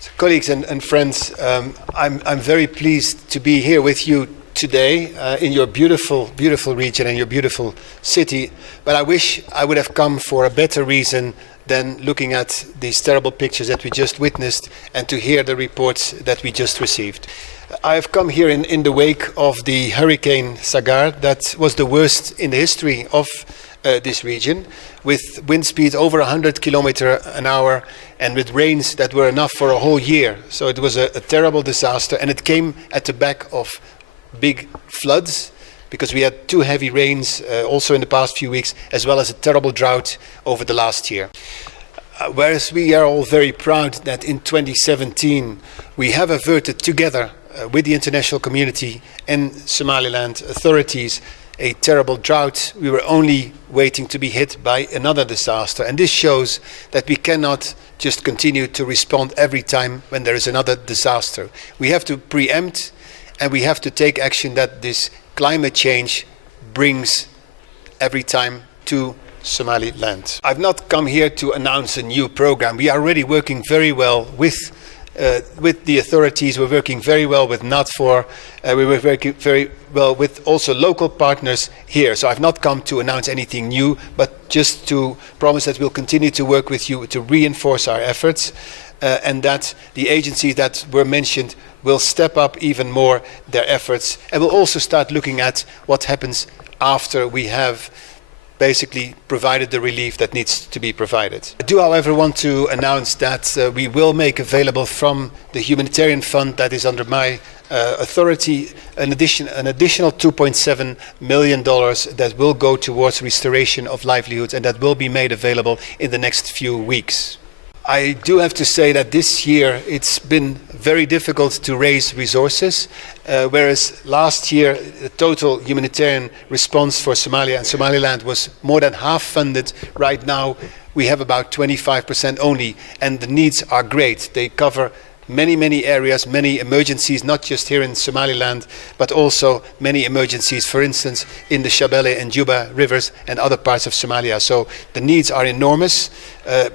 So, colleagues and friends, I'm very pleased to be here with you today in your beautiful, beautiful region and your beautiful city. But I wish I would have come for a better reason than looking at these terrible pictures that we just witnessed and to hear the reports that we just received. I have come here in the wake of the Hurricane Sagar that was the worst in the history of this region, with wind speeds over 100 kilometers an hour and with rains that were enough for a whole year. So it was a terrible disaster, and it came at the back of big floods because we had too heavy rains also in the past few weeks, as well as a terrible drought over the last year. Whereas we are all very proud that in 2017 we have averted together with the international community and Somaliland authorities a terrible drought. We were only waiting to be hit by another disaster. And this shows that we cannot just continue to respond every time when there is another disaster. We have to preempt and we have to take action that this climate change brings every time to Somaliland. I've not come here to announce a new program. We are already working very well with the authorities. We're working very well with NATFOR. We were working very well with also local partners here. So I've not come to announce anything new, but just to promise that we'll continue to work with you to reinforce our efforts and that the agencies that were mentioned will step up even more their efforts, and we'll also start looking at what happens after we have basically provided the relief that needs to be provided. I do, however, want to announce that we will make available from the humanitarian fund that is under my authority an additional $2.7 million that will go towards restoration of livelihoods, and that will be made available in the next few weeks. I do have to say that this year it's been very difficult to raise resources, whereas last year the total humanitarian response for Somalia and Somaliland was more than half funded. Right now we have about 25% only, and the needs are great. They cover many areas, many emergencies, not just here in Somaliland, but also many emergencies, for instance, in the Shabelle and Juba rivers and other parts of Somalia. So the needs are enormous,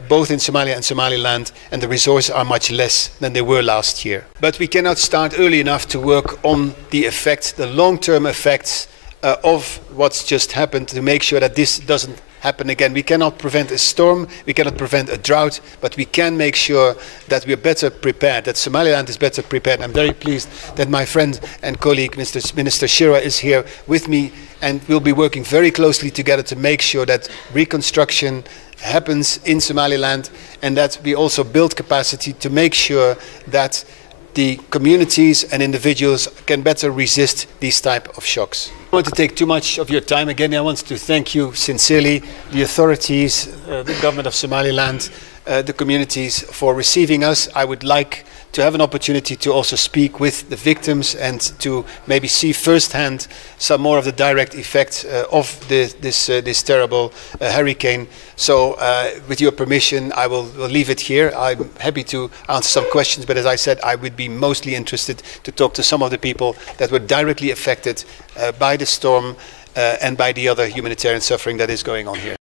both in Somalia and Somaliland, and the resources are much less than they were last year. But we cannot start early enough to work on the effects, the long-term effects of what's just happened, to make sure that this doesn't happen again. We cannot prevent a storm, we cannot prevent a drought, but we can make sure that we are better prepared, that Somaliland is better prepared. I'm very pleased that my friend and colleague, Minister Shira, is here with me, and we'll be working very closely together to make sure that reconstruction happens in Somaliland, and that we also build capacity to make sure that the communities and individuals can better resist these type of shocks. I don't want to take too much of your time. Again, I want to thank you sincerely, the authorities, the government of Somaliland, the communities, for receiving us. I would like to have an opportunity to also speak with the victims and to maybe see firsthand some more of the direct effects of this terrible hurricane. So with your permission, I will leave it here. I'm happy to answer some questions, but as I said, I would be mostly interested to talk to some of the people that were directly affected by the storm and by the other humanitarian suffering that is going on here.